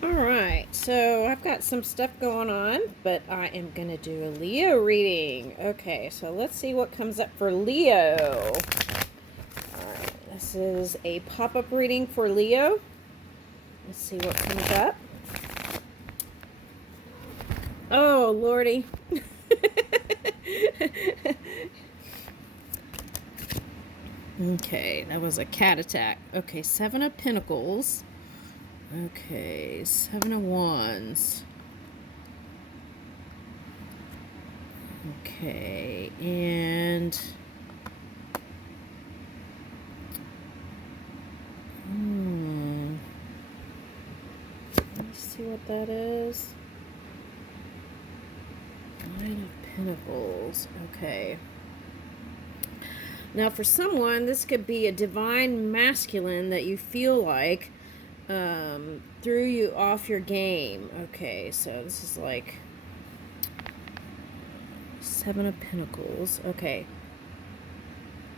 All right, so I've got some stuff going on, but I am going to do a Leo reading. Okay, so let's see what comes up for Leo. All right, this is a pop-up reading for Leo. Let's see what comes up. Oh, Lordy. Okay, that was a cat attack. Okay, 7 of Pentacles. Okay, 7 of Wands. Okay, and let me see what that is. 9 of Pentacles. Okay. Now, for someone, this could be a divine masculine that you feel like threw you off your game. Okay, so this is like 7 of Pentacles. Okay.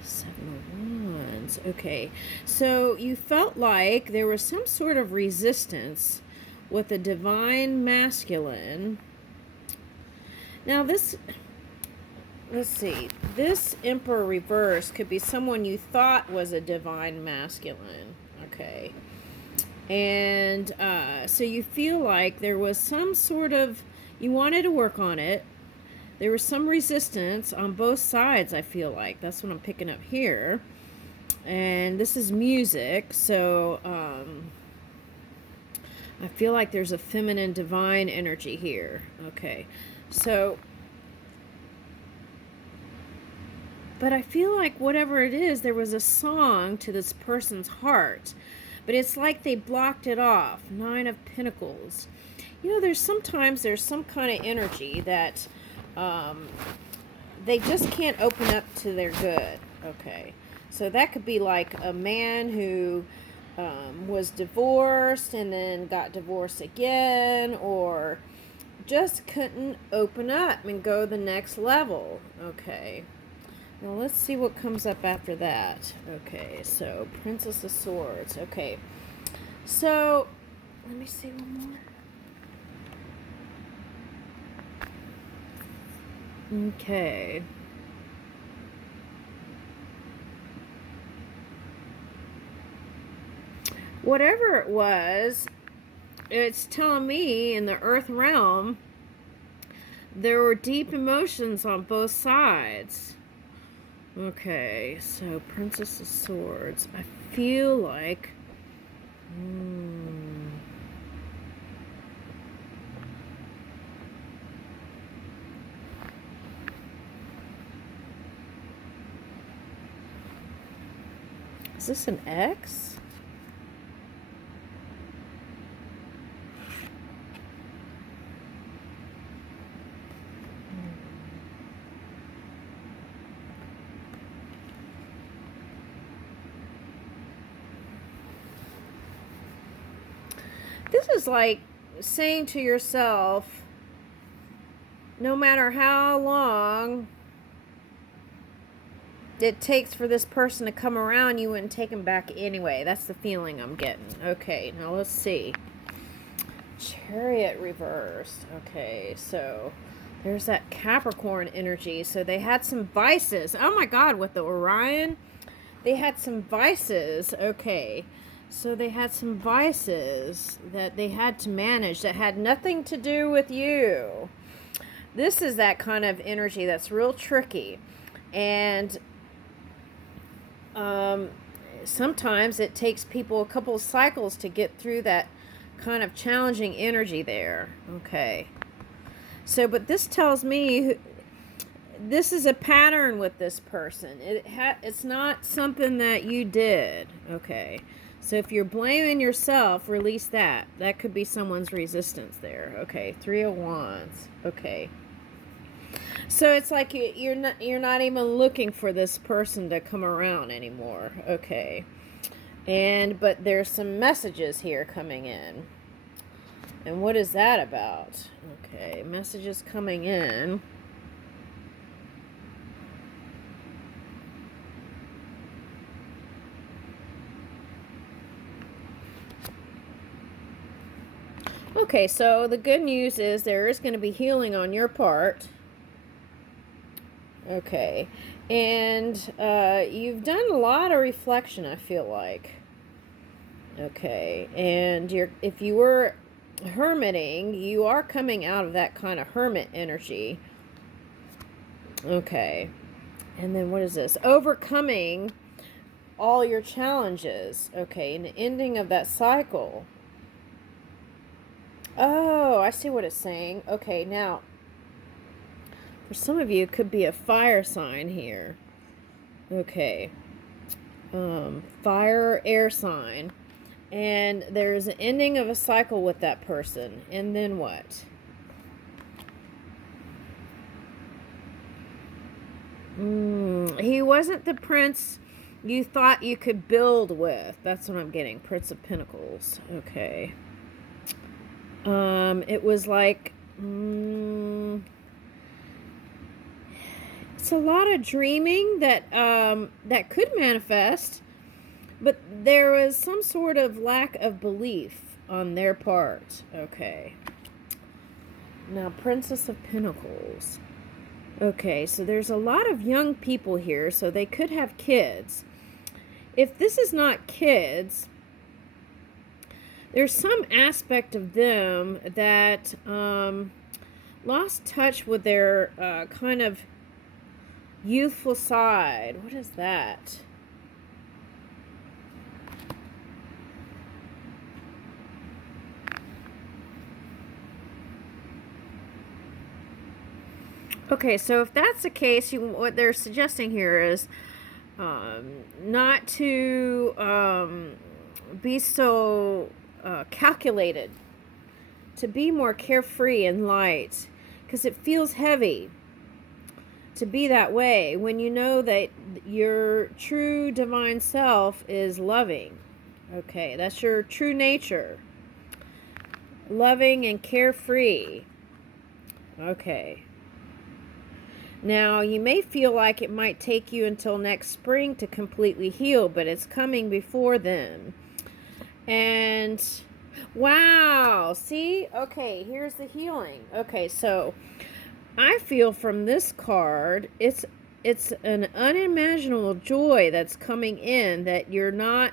7 of Wands. Okay. So you felt like there was some sort of resistance with a divine masculine. Now this, let's see, this Emperor reverse could be someone you thought was a divine masculine. Okay. And so you feel like there was some sort of, you wanted to work on it. There was some resistance on both sides, I feel like. That's what I'm picking up here. And this is music, so I feel like there's a feminine divine energy here. Okay, so, but I feel like whatever it is, there was a song to this person's heart, but it's like they blocked it off. 9 of Pentacles. You know, there's sometimes there's some kind of energy that they just can't open up to their good. Okay, so that could be like a man who was divorced and then got divorced again, or just couldn't open up and go the next level. Okay, now let's see what comes up after that. Okay, so Princess of Swords. Okay, so let me see one more. Okay. Whatever it was, it's telling me in the earth realm there were deep emotions on both sides. Okay, so Princess of Swords. I feel like is this an X? This is like saying to yourself, no matter how long it takes for this person to come around, you wouldn't take him back anyway. That's the feeling I'm getting. Okay, now let's see. Chariot reversed. Okay, so there's that Capricorn energy. So they had some vices. Oh my God, with the Orion, they had some vices. Okay, so they had some vices that they had to manage that had nothing to do with you. This is that kind of energy that's real tricky. And sometimes it takes people a couple of cycles to get through that kind of challenging energy there. Okay. So, but this tells me this is a pattern with this person. It's not something that you did. Okay. So if you're blaming yourself, release that. That could be someone's resistance there. Okay. 3 of Wands. Okay. So it's like you're not even looking for this person to come around anymore. Okay. But there's some messages here coming in. And what is that about? Okay, messages coming in. Okay, so the good news is there is going to be healing on your part. Okay, and you've done a lot of reflection, I feel like. Okay, and if you were hermiting, you are coming out of that kind of hermit energy. Okay, and then what is this? Overcoming all your challenges. Okay, and the ending of that cycle. Oh, I see what it's saying. Okay, now, for some of you, it could be a fire sign here. Okay. Fire, air sign. And there's an ending of a cycle with that person. And then what? He wasn't the prince you thought you could build with. That's what I'm getting. Prince of Pentacles. Okay. It was like... it's a lot of dreaming that that could manifest, but there was some sort of lack of belief on their part. Okay. Now, Princess of Pentacles. Okay, so there's a lot of young people here, so they could have kids. If this is not kids, there's some aspect of them that lost touch with their kind of youthful side. What is that? Okay, so if that's the case, what they're suggesting here is not to be so calculated, to be more carefree and light, because it feels heavy to be that way when you know that your true divine self is loving. Okay, that's your true nature. Loving and carefree. Okay. Now, you may feel like it might take you until next spring to completely heal, but it's coming before then. And, wow, see? Okay, here's the healing. Okay, so I feel from this card, it's an unimaginable joy that's coming in that you're not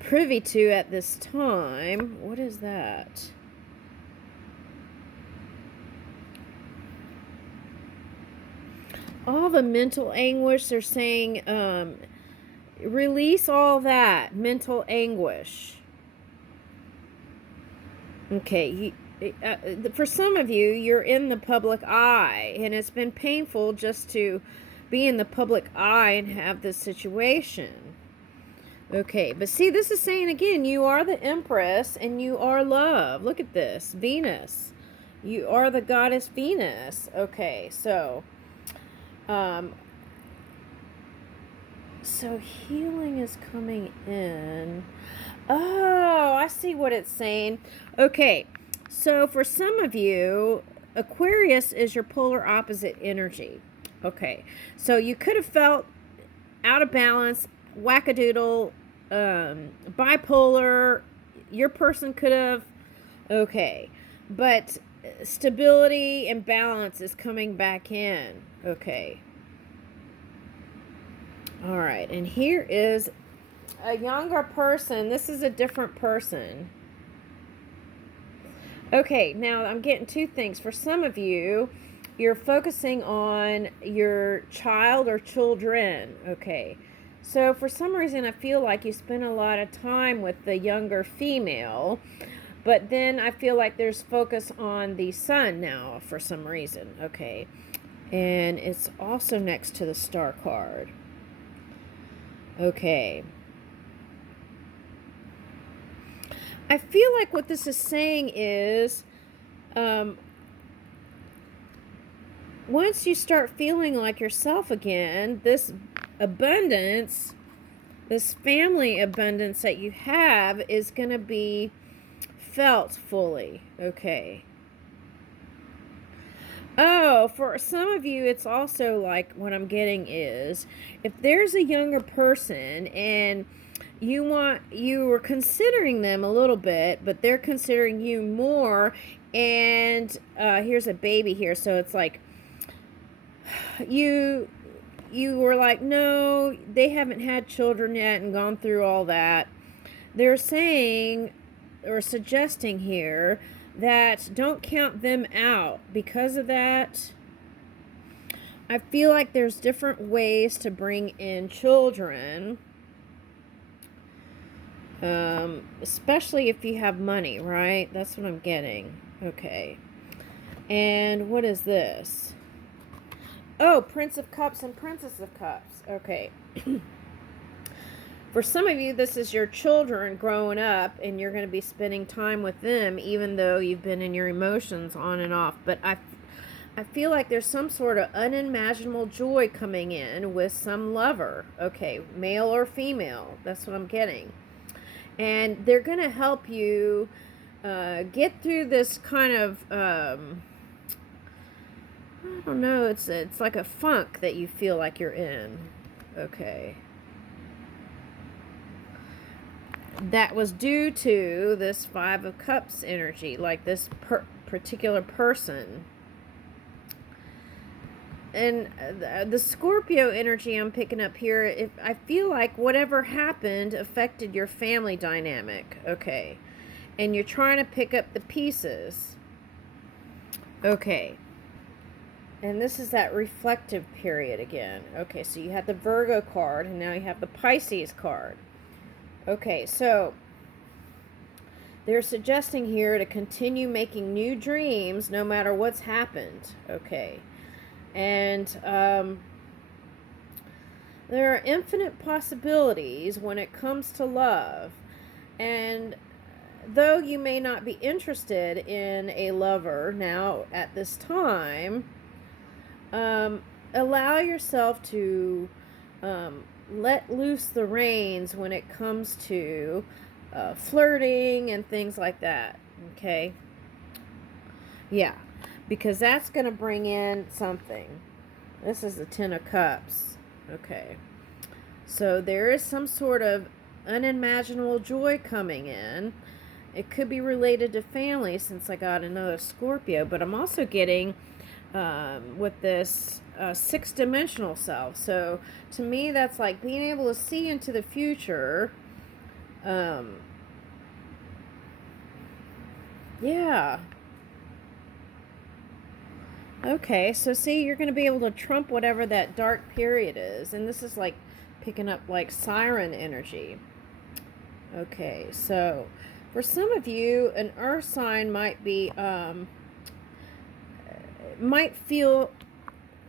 privy to at this time. What is that? All the mental anguish, they're saying, release all that mental anguish. Okay, for some of you, you're in the public eye, and it's been painful just to be in the public eye and have this situation. Okay, but see, this is saying again, you are the Empress, and you are love. Look at this, Venus. You are the goddess Venus. Okay, so... so healing is coming in. Oh, I see what it's saying. Okay, so for some of you, Aquarius is your polar opposite energy. Okay, so you could have felt out of balance, wackadoodle, bipolar. Your person could have. Okay, but stability and balance is coming back in. Okay. All right, and here is a younger person. This is a different person. Okay, now I'm getting two things. For some of you, you're focusing on your child or children. Okay, so for some reason, I feel like you spend a lot of time with the younger female, but then I feel like there's focus on the son now for some reason. Okay, and it's also next to the star card. Okay. I feel like what this is saying is, once you start feeling like yourself again, this abundance, this family abundance that you have is going to be felt fully. Okay. Oh, for some of you, it's also like what I'm getting is if there's a younger person and you were considering them a little bit, but they're considering you more. And here's a baby here, so it's like you were like, no, they haven't had children yet and gone through all that. They're saying or suggesting here that don't count them out. Because of that, I feel like there's different ways to bring in children, especially if you have money, right? That's what I'm getting. Okay. And what is this? Oh, Prince of Cups and Princess of Cups. Okay. For some of you, this is your children growing up, and you're going to be spending time with them, even though you've been in your emotions on and off. But I feel like there's some sort of unimaginable joy coming in with some lover. Okay, male or female. That's what I'm getting. And they're going to help you get through this kind of, I don't know, it's like a funk that you feel like you're in. Okay. That was due to this Five of Cups energy, like this particular person. And the Scorpio energy I'm picking up here, I feel like whatever happened affected your family dynamic. Okay. And you're trying to pick up the pieces. Okay. And this is that reflective period again. Okay, so you have the Virgo card, and now you have the Pisces card. Okay, so they're suggesting here to continue making new dreams no matter what's happened. Okay. And there are infinite possibilities when it comes to love. And though you may not be interested in a lover now at this time, allow yourself to let loose the reins when it comes to flirting and things like that. Okay? Yeah. Because that's going to bring in something. This is the Ten of Cups. Okay. So there is some sort of unimaginable joy coming in. It could be related to family, since I got another Scorpio. But I'm also getting with this six-dimensional self. So to me, that's like being able to see into the future. Yeah. Okay, so see, you're going to be able to trump whatever that dark period is. And this is like picking up like siren energy. Okay, so for some of you, an earth sign might be, might feel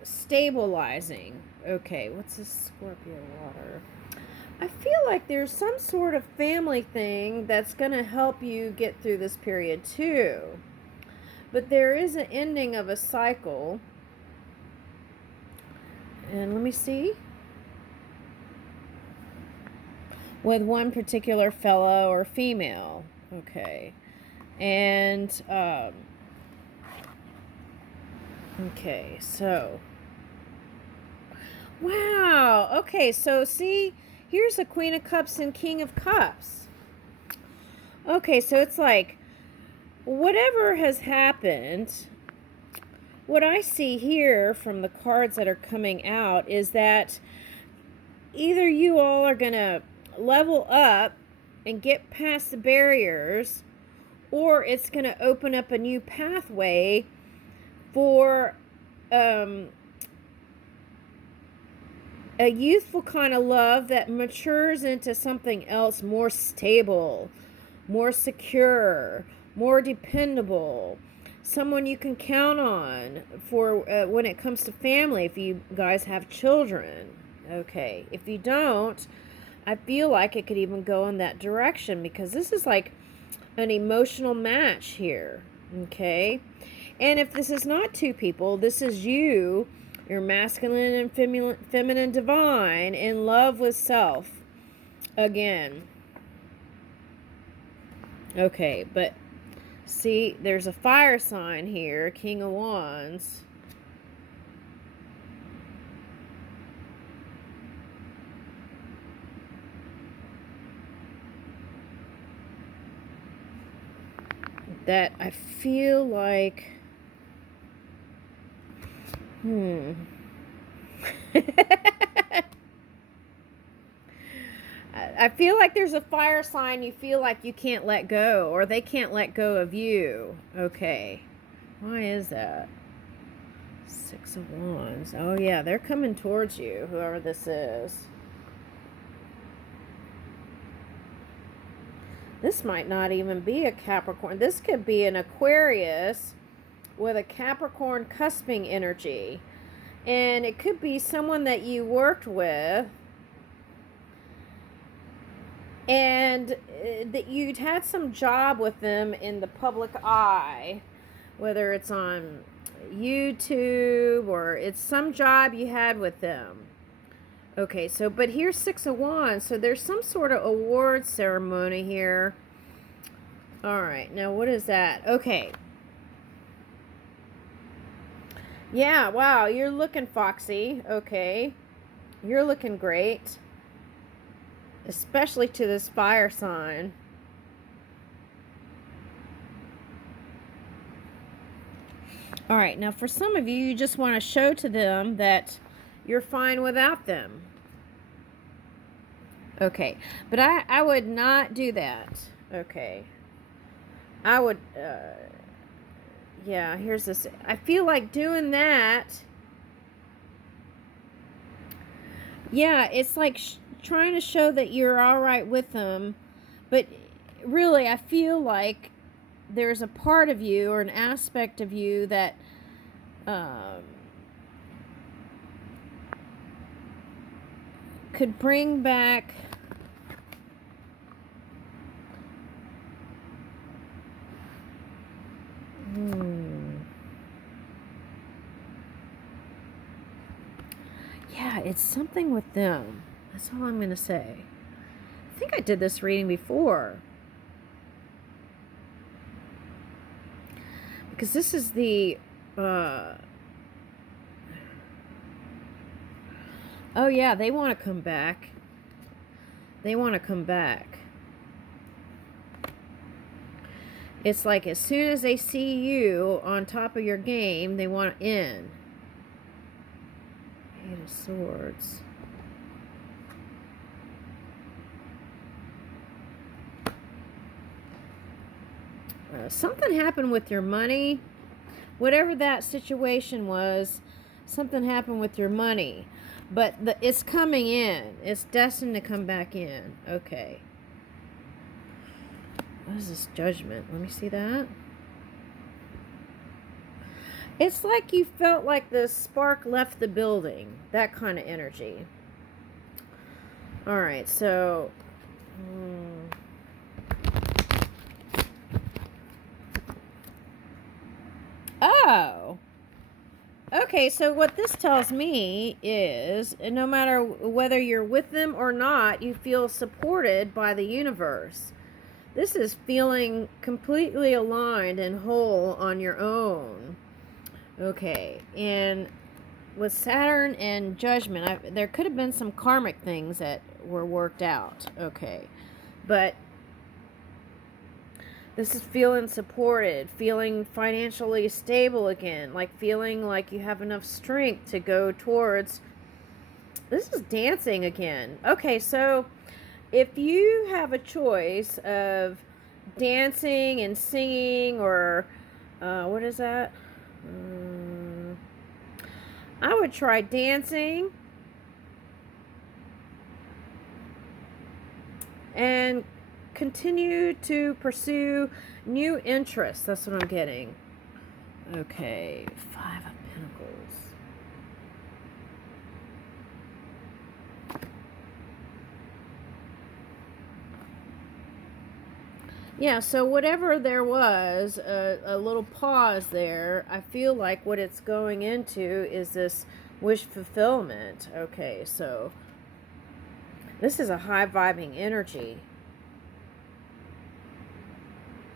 stabilizing. Okay, what's this Scorpio water? I feel like there's some sort of family thing that's going to help you get through this period too. But there is an ending of a cycle. And let me see. With one particular fellow or female. Okay. And, okay, so. Wow. Okay, so see, here's the Queen of Cups and King of Cups. Okay, so it's like, whatever has happened, what I see here from the cards that are coming out is that either you all are going to level up and get past the barriers, or it's going to open up a new pathway for a youthful kind of love that matures into something else more stable, more secure, more dependable, someone you can count on for when it comes to family, if you guys have children. Okay, if you don't, I feel like it could even go in that direction, because this is like an emotional match here. Okay, and if this is not two people, this is you, your masculine and feminine divine, in love with self again. Okay, but see, there's a fire sign here, King of Wands. that I feel like, I feel like there's a fire sign you feel like you can't let go, or they can't let go of you. Okay. Why is that? 6 of Wands. Oh, yeah, they're coming towards you, whoever this is. This might not even be a Capricorn. This could be an Aquarius with a Capricorn cusping energy. And it could be someone that you worked with, and that you'd had some job with them in the public eye, whether it's on YouTube or it's some job you had with them. Okay, so, but here's 6 of Wands, so there's some sort of award ceremony here. All right, now what is that? Okay. Yeah, wow, you're looking foxy. Okay. You're looking great. Especially to this fire sign. All right, now for some of you, you just want to show to them that you're fine without them. Okay, but I would not do that. Okay. I would, yeah, here's this. I feel like doing that. Yeah, it's like trying to show that you're all right with them. But really, I feel like there's a part of you or an aspect of you that could bring back yeah, it's something with them. That's all I'm going to say. I think I did this reading before. Because this is the... oh, yeah, they want to come back. They want to come back. It's like as soon as they see you on top of your game, they want in. Eight of Swords. Something happened with your money. Whatever that situation was, something happened with your money. But it's coming in. It's destined to come back in. Okay. What is this? Judgment? Let me see that. It's like you felt like the spark left the building. That kind of energy. All right, so... Oh! Okay, so what this tells me is no matter whether you're with them or not, you feel supported by the universe. This is feeling completely aligned and whole on your own. Okay, and with Saturn and Judgment, there could have been some karmic things that were worked out. Okay, but this is feeling supported, feeling financially stable again, like feeling like you have enough strength to go towards... This is dancing again. Okay, so if you have a choice of dancing and singing or... what is that? I would try dancing and continue to pursue new interests. That's what I'm getting. Okay, 5 of Pentacles. Yeah, so whatever there was, a little pause there, I feel like what it's going into is this wish fulfillment. Okay, so this is a high vibing energy.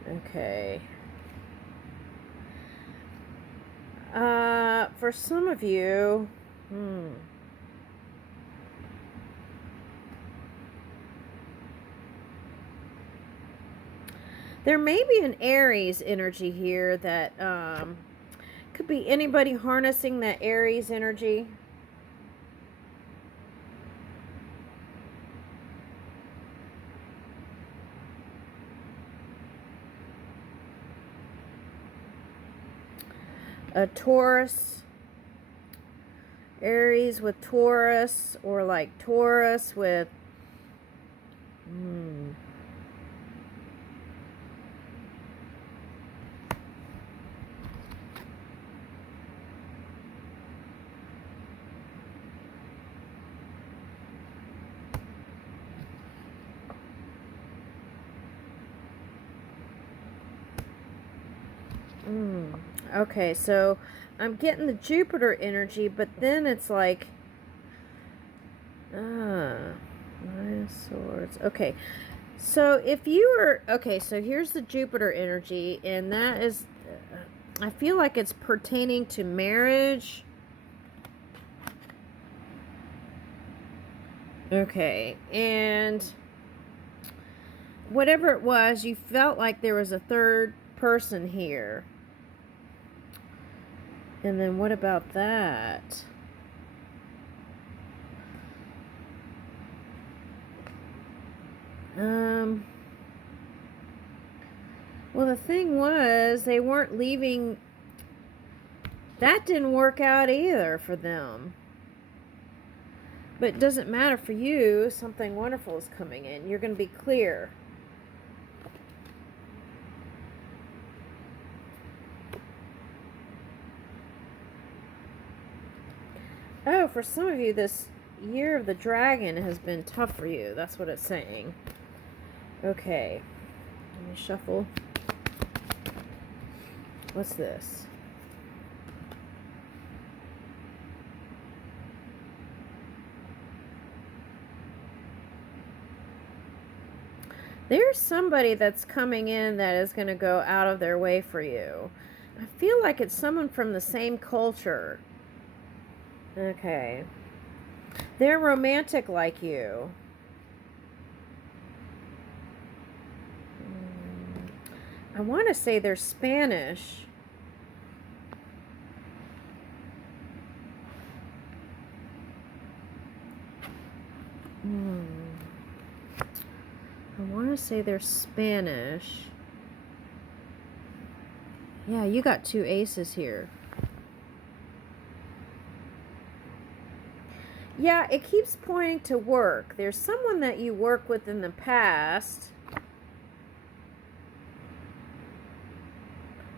Okay. For some of you, There may be an Aries energy here that could be anybody harnessing that Aries energy. A Taurus, Aries with Taurus, or like Taurus with okay, so I'm getting the Jupiter energy, but then it's like, Nine of Swords. Okay, so if you were, okay, so here's the Jupiter energy, and that is, I feel like it's pertaining to marriage. Okay, and whatever it was, you felt like there was a third person here. And then what about that? Well, the thing was, they weren't leaving. That didn't work out either for them. But it doesn't matter for you. Something wonderful is coming in. You're going to be clear. Oh, for some of you, this year of the dragon has been tough for you. That's what it's saying. Okay. Let me shuffle. What's this? There's somebody that's coming in that is going to go out of their way for you. I feel like it's someone from the same culture. Okay. They're romantic like you. I want to say they're Spanish. I want to say they're Spanish. Yeah, you got two aces here. Yeah, it keeps pointing to work. There's someone that you work with in the past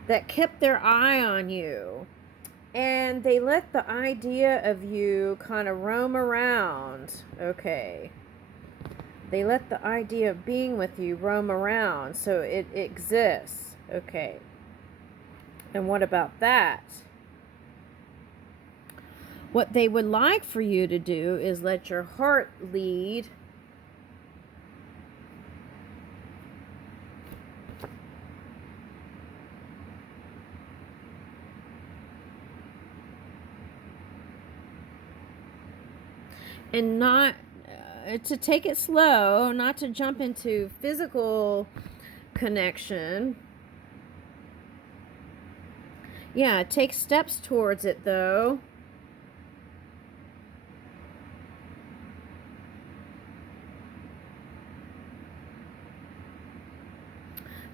that kept their eye on you. And they let the idea of you kind of roam around. Okay. They let the idea of being with you roam around. So it exists. Okay. And what about that? What they would like for you to do is let your heart lead. And not to take it slow, not to jump into physical connection. Yeah, take steps towards it though.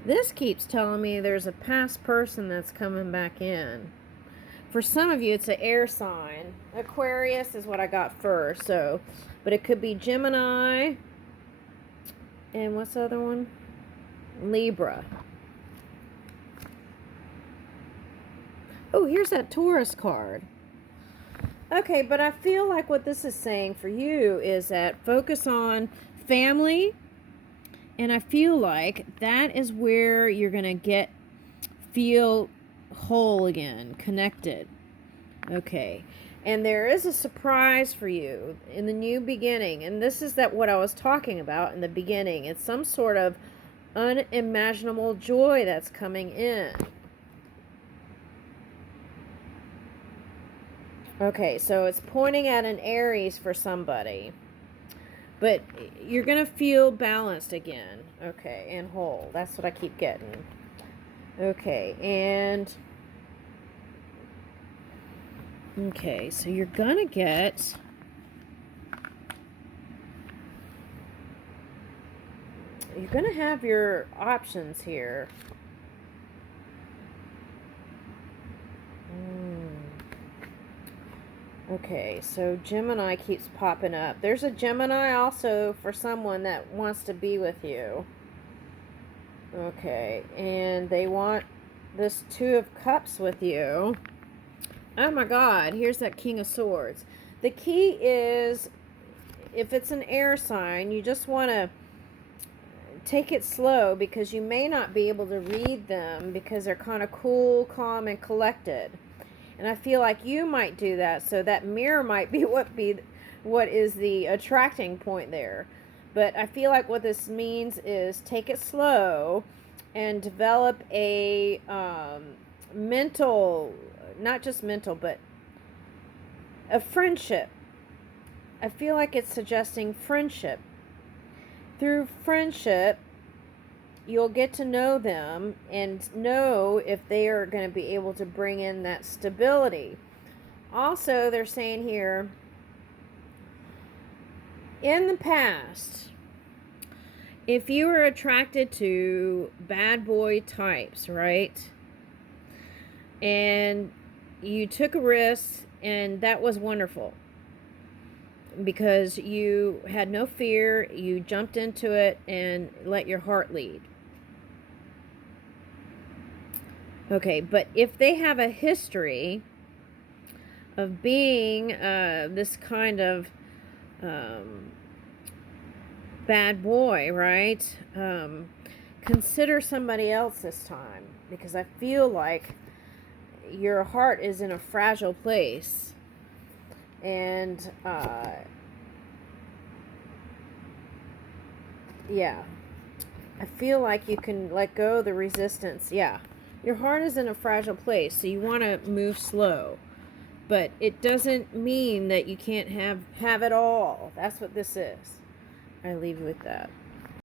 This keeps telling me there's a past person that's coming back in. For some of you, it's an air sign. Aquarius is what I got first. So, but it could be Gemini. And what's the other one? Libra. Oh, here's that Taurus card. Okay, but I feel like what this is saying for you is that focus on family. And I feel like that is where you're going to feel whole again, connected. Okay. And there is a surprise for you in the new beginning. And this is what I was talking about in the beginning. It's some sort of unimaginable joy that's coming in. Okay, so it's pointing at an Aries for somebody. But you're going to feel balanced again. Okay, and whole. That's what I keep getting. Okay, and... Okay, so you're going to get... You're going to have your options here. Okay, so Gemini keeps popping up. There's a Gemini also for someone that wants to be with you. Okay, and they want this Two of Cups with you. Oh my God, here's that King of Swords. The key is, if it's an air sign, you just want to take it slow, because you may not be able to read them because they're kind of cool, calm, and collected. And I feel like you might do that, so that mirror might be what is the attracting point there. But I feel like what this means is take it slow and develop a mental, not just mental, but a friendship. I feel like it's suggesting friendship. Through friendship, you'll get to know them and know if they are going to be able to bring in that stability. Also, they're saying here, in the past, if you were attracted to bad boy types, right? And you took a risk, and that was wonderful, because you had no fear, you jumped into it and let your heart lead. Okay, but if they have a history of being this kind of bad boy, right? Consider somebody else this time, because I feel like your heart is in a fragile place. And yeah, I feel like you can let go of the resistance. Yeah, your heart is in a fragile place, so you want to move slow. But it doesn't mean that you can't have it all. That's what this is. I leave you with that.